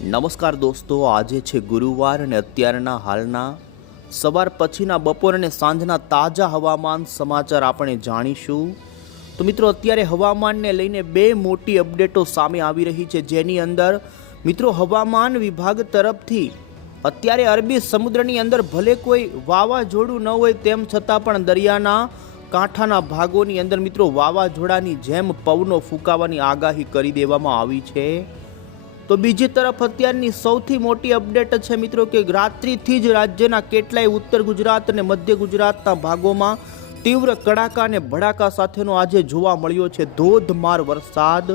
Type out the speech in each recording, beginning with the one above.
નમસ્કાર દોસ્તો, આજે છે ગુરુવાર અને અત્યારના હાલના સવાર પછીના બપોર અને સાંજના તાજા હવામાન સમાચાર આપણે જાણીશું. તો મિત્રો, અત્યારે હવામાનને લઈને બે મોટી અપડેટો સામે આવી રહી છે, જેની અંદર મિત્રો હવામાન વિભાગ તરફથી અત્યારે અરબી સમુદ્રની અંદર ભલે કોઈ વાવાઝોડું ન હોય તેમ છતાં પણ દરિયાના કાંઠાના ભાગોની અંદર મિત્રો વાવાઝોડાની જેમ પવનો ફૂંકાવાની આગાહી કરી દેવામાં આવી છે. તો બીજી તરફ અત્યારની સૌથી મોટી અપડેટ છે મિત્રો કે રાત્રિથી જ રાજ્યના કેટલાય ઉત્તર ગુજરાત અને મધ્ય ગુજરાતના ભાગોમાં તીવ્ર કડાકા અને ભડાકા સાથેનો આજે જોવા મળ્યો છે ધોધમાર વરસાદ.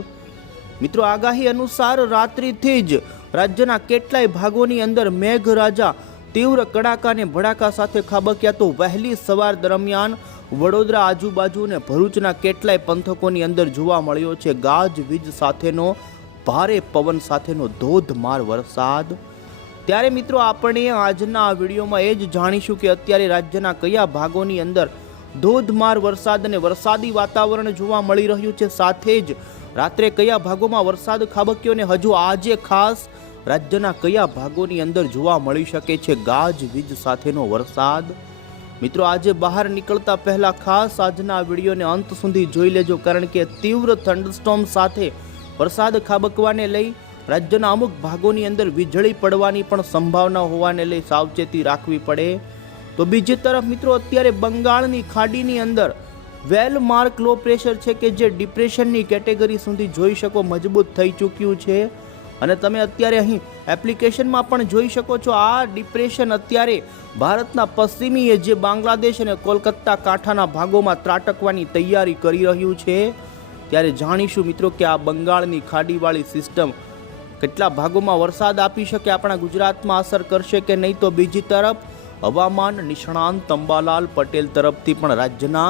મિત્રો, આગાહી અનુસાર રાત્રિથી જ રાજ્યના કેટલાય ભાગોની અંદર મેઘરાજા તીવ્ર કડાકા અને ભડાકા સાથે ખાબક્યા. તો વહેલી સવાર દરમિયાન વડોદરા આજુબાજુ અને ભરૂચના કેટલાય પંથકોની અંદર જોવા મળ્યો છે ગાજવીજ સાથેનો ભારે પવન સાથેનો ધોધમાર વરસાદ. ત્યારે મિત્રો, આપણે આજના આ વિડીયોમાં એ જ જાણીશું કે અત્યારે રાજ્યના કયા ભાગોની અંદર ધોધમાર વરસાદ અને વરસાદી વાતાવરણ જોવા મળી રહ્યું છે, સાથે જ રાત્રે કયા ભાગોમાં વરસાદ ખાબક્યો અને હજુ આજે ખાસ રાજ્યના કયા ભાગોની અંદર જોવા મળી શકે છે ગાજવીજ સાથેનો વરસાદ. મિત્રો, આજે બહાર નીકળતા પહેલા ખાસ આજના આ વિડીયોને અંત સુધી જોઈ લેજો, કારણ કે તીવ્ર થંડરસ્ટોર્મ સાથે વરસાદ ખાબકવાને લઈ રાજ્યના અમુક ભાગોની અંદર વીજળી પડવાની પણ સંભાવના હોવાને લઈ સાવચેતી રાખવી પડે. તો બીજી તરફ મિત્રો, અત્યારે બંગાળની ખાડીની અંદર વેલ માર્ક લો પ્રેશર છે કે જે ડિપ્રેશનની કેટેગરી સુધી જોઈ શકો મજબૂત થઈ ચૂક્યું છે, અને તમે અત્યારે અહીં એપ્લિકેશનમાં પણ જોઈ શકો છો આ ડિપ્રેશન અત્યારે ભારતના પશ્ચિમી જે બાંગ્લાદેશ અને કોલકાતા કાંઠાના ભાગોમાં ત્રાટકવાની તૈયારી કરી રહ્યું છે. ત્યારે જાણીશું મિત્રો કે આ બંગાળની ખાડીવાળી સિસ્ટમ કેટલા ભાગોમાં વરસાદ આપી શકે, આપણા ગુજરાતમાં અસર કરશે કે નહીં. તો બીજી તરફ હવામાન નિષ્ણાંત અંબાલાલ પટેલ તરફથી પણ રાજ્યના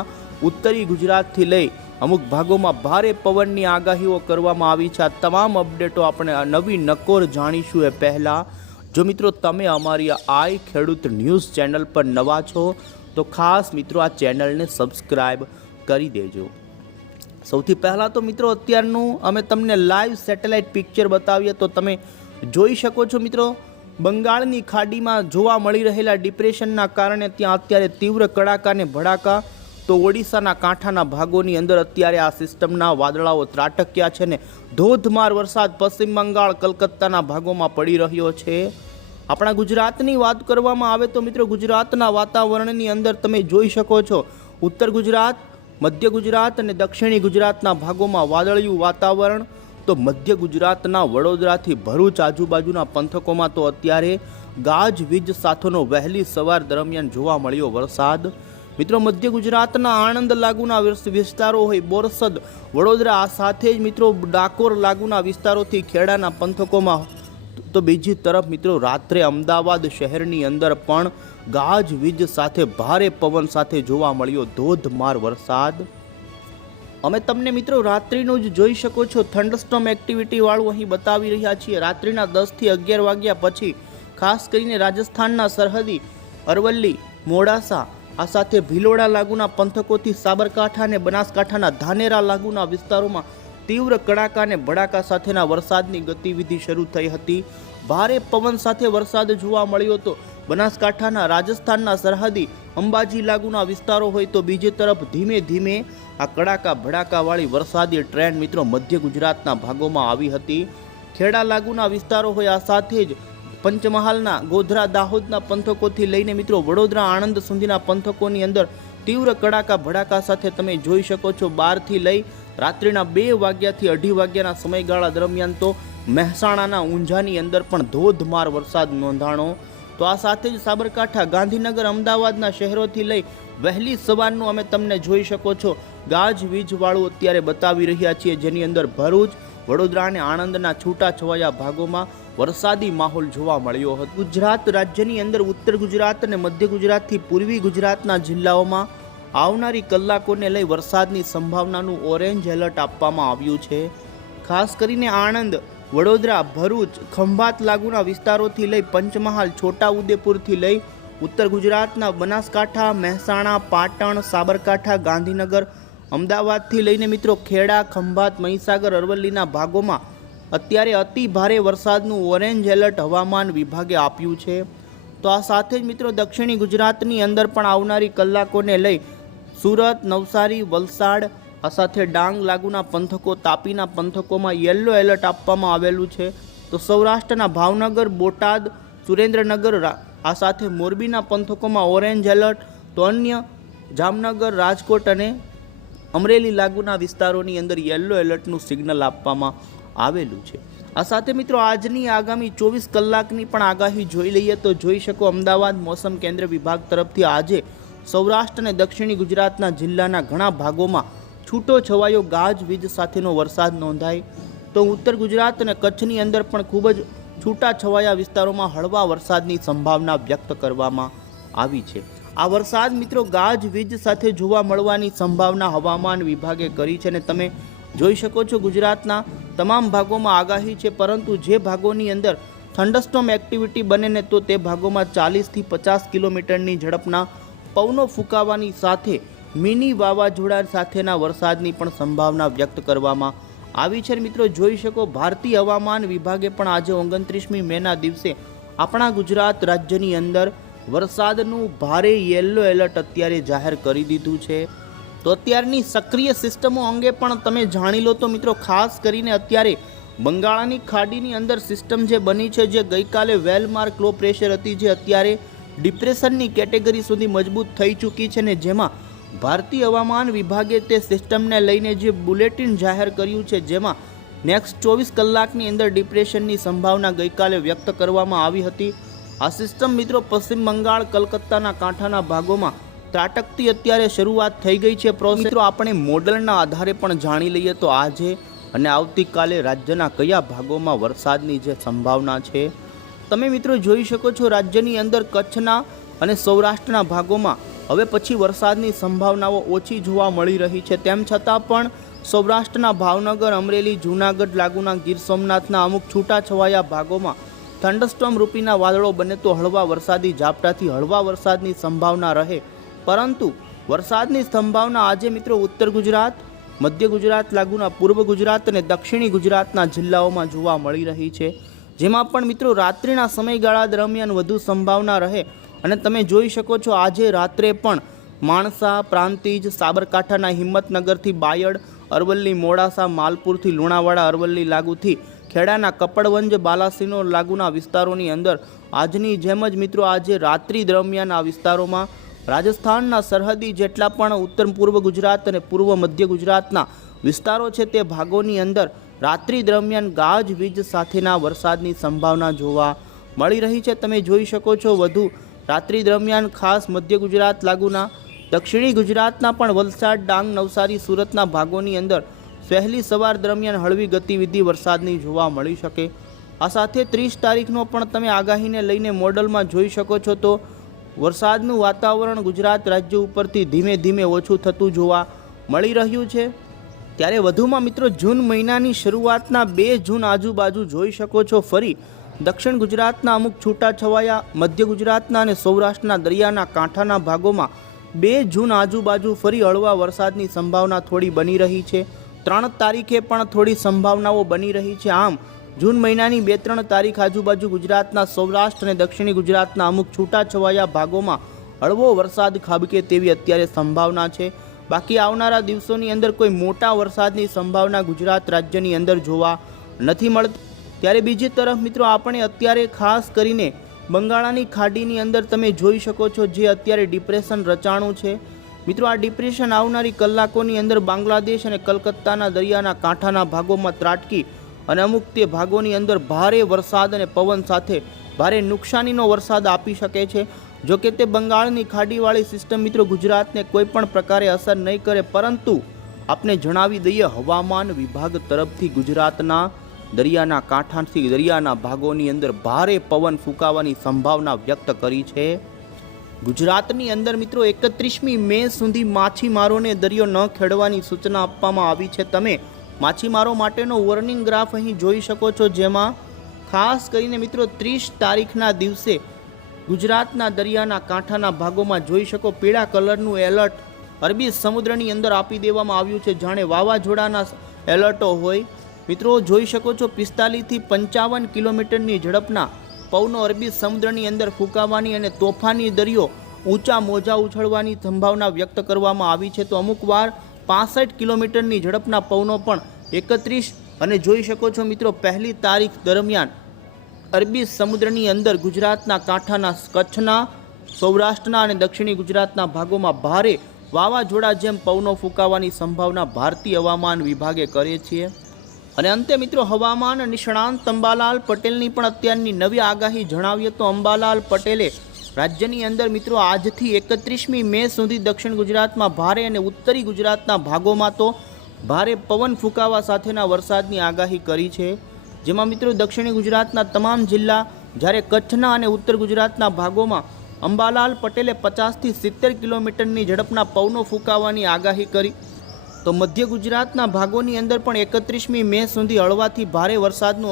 ઉત્તરી ગુજરાતથી લઈ અમુક ભાગોમાં ભારે પવનની આગાહીઓ કરવામાં આવી છે. આ તમામ અપડેટો આપણે નવી નકોર જાણીશું એ પહેલાં જો મિત્રો તમે અમારી આઈ ખેડૂત ન્યૂઝ ચેનલ પર નવા છો તો ખાસ મિત્રો આ ચેનલને સબસ્ક્રાઈબ કરી દેજો. સૌથી પહેલાં તો મિત્રો, અત્યારનું અમે તમને લાઈવ સેટેલાઇટ પિક્ચર બતાવીએ તો તમે જોઈ શકો છો મિત્રો, બંગાળની ખાડીમાં જોવા મળી રહેલા ડિપ્રેશનના કારણે ત્યાં અત્યારે તીવ્ર કડાકા અને ભડાકા. તો ઓડિશાના કાંઠાના ભાગોની અંદર અત્યારે આ સિસ્ટમના વાદળાઓ ત્રાટક્યા છે ને ધોધમાર વરસાદ પશ્ચિમ બંગાળ કલકત્તાના ભાગોમાં પડી રહ્યો છે. આપણા ગુજરાતની વાત કરવામાં આવે તો મિત્રો, ગુજરાતના વાતાવરણની અંદર તમે જોઈ શકો છો ઉત્તર ગુજરાત, મધ્ય ગુજરાત અને દક્ષિણી ગુજરાતના ભાગોમાં વાદળિયું વાતાવરણ. તો મધ્ય ગુજરાતના વડોદરાથી ભરૂચ આજુબાજુના પંથકોમાં તો અત્યારે ગાજવીજ સાથેનો વહેલી સવાર દરમિયાન જોવા મળ્યો વરસાદ. મિત્રો, મધ્ય ગુજરાતના આણંદ લાગુના વિસ્તારો હોય, બોરસદ, વડોદરા, આ સાથે જ મિત્રો ડાકોર લાગુના વિસ્તારોથી ખેડાના પંથકોમાં. તો બીજી તરફ મિત્રો, રાત્રે અમદાવાદ શહેરની અંદર પણ ગાજવીજ સાથે ભારે પવન સાથે જોવા મળ્યો ધોધમાર વરસાદ. અમે તમને મિત્રો રાત્રિનું જ જોઈ શકો છો થંડરસ્ટોર્મ એક્ટિવિટી વાળું અહીં બતાવી રહ્યા છીએ. રાત્રિના 10 થી 11 વાગ્યા પછી ખાસ કરીને રાજસ્થાનના સરહદી અરવલ્લી, મોડાસા, આ સાથે ભિલોડા લાગુના પંથકોથી સાબરકાંઠા અને બનાસકાંઠાના ધાનેરા લાગુના વિસ્તારોમાં તીવ્ર કડાકા અને ભડાકા સાથેના વરસાદની ગતિવિધિ શરૂ થઈ હતી. ભારે પવન સાથે વરસાદ જોવા મળ્યો હતો બનાસકાંઠાના, રાજસ્થાનના સરહદી અંબાજી લાગુના વિસ્તારો હોય. તો બીજી તરફ ધીમે ધીમે આ કડાકા ભડાકાવાળી વરસાદી ટ્રેન્ડ મિત્રો મધ્ય ગુજરાતના ભાગોમાં આવી હતી. ખેડા લાગુના વિસ્તારો હોય, આ સાથે જ પંચમહાલના, ગોધરા, દાહોદના પંથકોથી લઈને મિત્રો વડોદરા, આણંદ સુધીના પંથકોની અંદર તીવ્ર કડાકા ભડાકા સાથે તમે જોઈ શકો છો 12 થી લઈ રાત્રિના 2 વાગ્યાથી 2:30 વાગ્યાના સમયગાળા દરમિયાન તો મહેસાણાના ઊંઝાની અંદર પણ ધોધમાર વરસાદ નોંધાણો. તો આ સાથે જ સાબરકાંઠા, ગાંધીનગર, અમદાવાદના શહેરોથી લઈ વહેલી સવારનું અમે તમને જોઈ શકો છો ગાજવીજવાળું અત્યારે બતાવી રહ્યા છીએ, જેની અંદર ભરૂચ, વડોદરા અને આણંદના છૂટાછવાયા ભાગોમાં વરસાદી માહોલ જોવા મળ્યો હતો. ગુજરાત રાજ્યની અંદર ઉત્તર ગુજરાત અને મધ્ય ગુજરાતથી પૂર્વી ગુજરાતના જિલ્લાઓમાં આવનારી કલાકોને લઈ વરસાદની સંભાવનાનું ઓરેન્જ એલર્ટ આપવામાં આવ્યું છે. ખાસ કરીને આણંદ, વડોદરા, ભરૂચ, ખંભાત લાગુના વિસ્તારોથી લઈ પંચમહાલ, છોટાઉદેપુરથી લઈ ઉત્તર ગુજરાતના બનાસકાંઠા, મહેસાણા, પાટણ, સાબરકાંઠા, ગાંધીનગર, અમદાવાદથી લઈને મિત્રો ખેડા, ખંભાત, મહીસાગર, અરવલ્લીના ભાગોમાં અત્યારે અતિ ભારે વરસાદનું ઓરેન્જ એલર્ટ હવામાન વિભાગે આપ્યું છે। તો આ સાથે જ મિત્રો દક્ષિણી ગુજરાતની અંદર પણ આવનારી કલાકોને લઈ સુરત, નવસારી, વલસાડ, આ સાથે ડાંગ લાગુના પંથકો, તાપીના પંથકોમાં યલો એલર્ટ આપવામાં આવેલું છે। તો સૌરાષ્ટ્રના ભાવનગર, બોટાદ, સુરેન્દ્રનગર, આ સાથે મોરબીના પંથકોમાં ઓરેન્જ એલર્ટ, તો અન્ય જામનગર, રાજકોટ અને અમરેલી લાગુના વિસ્તારોની અંદર યલો એલર્ટનું સિગ્નલ આપવામાં આવેલું છે। આ સાથે મિત્રો આજની આગામી 24 કલાકની પણ આગાહી જોઈ લઈએ તો જોઈ શકો અમદાવાદ મોસમ કેન્દ્ર વિભાગ તરફથી આજે સૌરાષ્ટ્ર અને દક્ષિણી ગુજરાતના જિલ્લાના ઘણા ભાગોમાં છૂટો છવાયો ગાજવીજ સાથેનો વરસાદ નોંધાય। તો ઉત્તર ગુજરાત અને કચ્છની અંદર પણ ખૂબ જ છૂટા છવાયા વિસ્તારોમાં હળવા વરસાદની સંભાવના વ્યક્ત કરવામાં આવી છે। આ વરસાદ મિત્રો ગાજવીજ સાથે જોવા મળવાની સંભાવના હવામાન વિભાગે કરી છે અને તમે જોઈ શકો છો ગુજરાતના તમામ ભાગોમાં આગાહી છે, પરંતુ જે ભાગોની અંદર થંડરસ્ટોર્મ એક્ટિવિટી બને ને તો તે ભાગોમાં 40થી 50 કિલોમીટરની ઝડપના પવનો ફૂંકાવાની સાથે મિની વાવાઝોડા સાથેના વરસાદની પણ સંભાવના વ્યક્ત કરવામાં આવી છે। મિત્રો જોઈ શકો ભારતીય હવામાન વિભાગે પણ આજે 29મી મેના દિવસે આપણા ગુજરાત રાજ્યની અંદર વરસાદનું ભારે યલો એલર્ટ અત્યારે જાહેર કરી દીધું છે। તો અત્યારની સક્રિય સિસ્ટમો અંગે પણ તમે જાણી લો તો મિત્રો ખાસ કરીને અત્યારે બંગાળની ખાડીની અંદર સિસ્ટમ જે બની છે, જે ગઈકાલે વેલમાર્ક લો પ્રેશર હતી, જે અત્યારે ડિપ્રેશનની કેટેગરી સુધી મજબૂત થઈ ચૂકી છે ને જેમાં ભારતીય હવામાન વિભાગે તે સિસ્ટમને લઈને જે બુલેટિન જાહેર કર્યું છે, જેમાં નેક્સ્ટ 24 કલાકની અંદર ડિપ્રેશનની સંભાવના ગઈકાલે વ્યક્ત કરવામાં આવી હતી। આ સિસ્ટમ મિત્રો પશ્ચિમ બંગાળ, કલકત્તાના કાંઠાના ભાગોમાં ત્રાટકતી અત્યારે શરૂઆત થઈ ગઈ છે। મિત્રો આપણે મોડલના આધારે પણ જાણી લઈએ તો આજે અને આવતીકાલે રાજ્યના કયા ભાગોમાં વરસાદની જે સંભાવના છે તમે મિત્રો જોઈ શકો છો। રાજ્યની અંદર કચ્છના અને સૌરાષ્ટ્રના ભાગોમાં હવે પછી વરસાદની સંભાવનાઓ ઓછી જોવા મળી રહી છે, તેમ છતાં પણ સૌરાષ્ટ્રના ભાવનગર, અમરેલી, જૂનાગઢ લાગુના ગીર સોમનાથના અમુક છૂટાછવાયા ભાગોમાં થંડરસ્ટોર્મ રૂપીના વાદળો બને તો હળવા વરસાદી ઝાપટાથી હળવા વરસાદની સંભાવના રહે, પરંતુ વરસાદની સંભાવના આજે મિત્રો ઉત્તર ગુજરાત, મધ્ય ગુજરાત લાગુના પૂર્વ ગુજરાત અને દક્ષિણી ગુજરાતના જિલ્લાઓમાં જોવા મળી રહી છે, જેમાં પણ મિત્રો રાત્રિના સમયગાળા દરમિયાન વધુ સંભાવના રહે। અને તમે જોઈ શકો છો આજે રાત્રે પણ માણસા, પ્રાંતિજ, સાબરકાંઠાના હિંમતનગરથી બાયડ, અરવલ્લી, મોડાસા, માલપુરથી લુણાવાડા, અરવલ્લી લાગુથી ખેડાના કપડવંજ, બાલાસિનોર લાગુના વિસ્તારોની અંદર આજની જેમ જ મિત્રો આજે રાત્રિ દરમિયાન આ વિસ્તારોમાં રાજસ્થાનના સરહદી જેટલા પણ ઉત્તર પૂર્વ ગુજરાત અને પૂર્વ મધ્ય ગુજરાતના વિસ્તારો છે તે ભાગોની અંદર રાત્રિ દરમિયાન ગાજવીજ સાથેના વરસાદની સંભાવના જોવા મળી રહી છે। તમે જોઈ શકો છો વધુ રાત્રિ દરમિયાન ખાસ મધ્ય ગુજરાત લાગુના દક્ષિણી ગુજરાતના પણ વલસાડ, ડાંગ, નવસારી, સુરતના ભાગોની અંદર વહેલી સવાર દરમિયાન હળવી ગતિવિધિ વરસાદની જોવા મળી શકે। આ સાથે 30 તારીખનો પણ તમે આગાહીને લઈને મોડલમાં જોઈ શકો છો તો વરસાદનું વાતાવરણ ગુજરાત રાજ્ય ઉપરથી ધીમે ધીમે ઓછું થતું જોવા મળી રહ્યું છે। ત્યારે વધુમાં મિત્રો જૂન મહિનાની શરૂઆતના 2 જૂન આજુબાજુ જોઈ શકો છો ફરી દક્ષિણ ગુજરાતના અમુક છૂટાછવાયા, મધ્ય ગુજરાતના અને સૌરાષ્ટ્રના દરિયાના કાંઠાના ભાગોમાં 2 જૂન આજુબાજુ ફરી હળવા વરસાદની સંભાવના થોડી બની રહી છે। 3 તારીખે પણ થોડી સંભાવનાઓ બની રહી છે। આમ જૂન મહિનાની 2-3 તારીખ આજુબાજુ ગુજરાતના સૌરાષ્ટ્ર અને દક્ષિણી ગુજરાતના અમુક છૂટાછવાયા ભાગોમાં હળવો વરસાદ ખાબકે તેવી અત્યારે સંભાવના છે। બાકી આવનારા દિવસોની અંદર કોઈ મોટા વરસાદની સંભાવના ગુજરાત રાજ્યની અંદર જોવા નથી મળતી। ત્યારે બીજી તરફ મિત્રો આપણે અત્યારે ખાસ કરીને બંગાળની ખાડીની અંદર તમે જોઈ શકો છો જે અત્યારે ડિપ્રેશન રચાણું છે। મિત્રો આ ડિપ્રેશન આવનારી કલાકોની અંદર બાંગ્લાદેશ અને કલકત્તાના દરિયાના કાંઠાના ભાગોમાં ત્રાટકી અને અમુક તે ભાગોની અંદર ભારે વરસાદ અને પવન સાથે ભારે નુકસાનીનો વરસાદ આપી શકે છે। જો કે તે બંગાળની ખાડીવાળી સિસ્ટમ મિત્રો ગુજરાતને કોઈ પણ પ્રકારે અસર નહીં કરે, પરંતુ આપને જણાવી દઈએ હવામાન વિભાગ તરફથી ગુજરાતના દરિયાના કાંઠાથી દરિયાના ભાગોની અંદર ભારે પવન ફૂંકાવાની સંભાવના વ્યક્ત કરી છે। ગુજરાતની અંદર મિત્રો 31મી મે સુધી માછીમારોને દરિયો ન ખેડવાની સૂચના આપવામાં આવી છે। તમે માછીમારો માટેનો વોર્નિંગ ગ્રાફ અહીં જોઈ શકો છો, જેમાં ખાસ કરીને મિત્રો 30 તારીખના દિવસે ગુજરાતના દરિયાના કાંઠાના ભાગોમાં જોઈ શકો પીળા કલરનું એલર્ટ અરબી સમુદ્રની અંદર આપી દેવામાં આવ્યું છે, જાણે વાવાઝોડાના એલર્ટો હોય। મિત્રો જોઈ શકો છો 45 થી 55 કિલોમીટરની ઝડપના પવનો અરબી સમુદ્રની અંદર ફૂંકાવાની અને તોફાની દરિયો ઊંચા મોજા ઉછળવાની સંભાવના વ્યક્ત કરવામાં આવી છે. તો અમુક વાર 65 કિલોમીટરની ઝડપના પવનો પણ 31 અને જોઈ શકો છો મિત્રો 1 તારીખ દરમિયાન અરબી સમુદ્રની અંદર ગુજરાતના કાંઠાના કચ્છના, સૌરાષ્ટ્રના અને દક્ષિણી ગુજરાતના ભાગોમાં ભારે વાવાઝોડા જેમ પવનો ફૂંકાવાની સંભાવના ભારતીય હવામાન વિભાગે કરે છે. અને અંતે મિત્રો હવામાન નિષ્ણાંત અંબાલાલ પટેલની પણ અત્યારની નવી આગાહી જણાવીએ તો અંબાલાલ પટેલે રાજ્યની અંદર મિત્રો આજથી 31મી મે સુધી દક્ષિણ ગુજરાતમાં ભારે અને ઉત્તરી ગુજરાતના ભાગોમાં તો ભારે પવન ફૂંકાવા સાથેના વરસાદની આગાહી કરી છે. જેમાં મિત્રો દક્ષિણી ગુજરાતના તમામ જિલ્લા, જ્યારે કચ્છના અને ઉત્તર ગુજરાતના ભાગોમાં અંબાલાલ પટેલે 50 થી 70 કિલોમીટરની ઝડપના પવનો ફૂંકાવાની આગાહી કરી. તો મધ્ય ગુજરાતના ભાગોની અંદર પણ 31મી મે સુધી હળવાથી ભારે વરસાદનું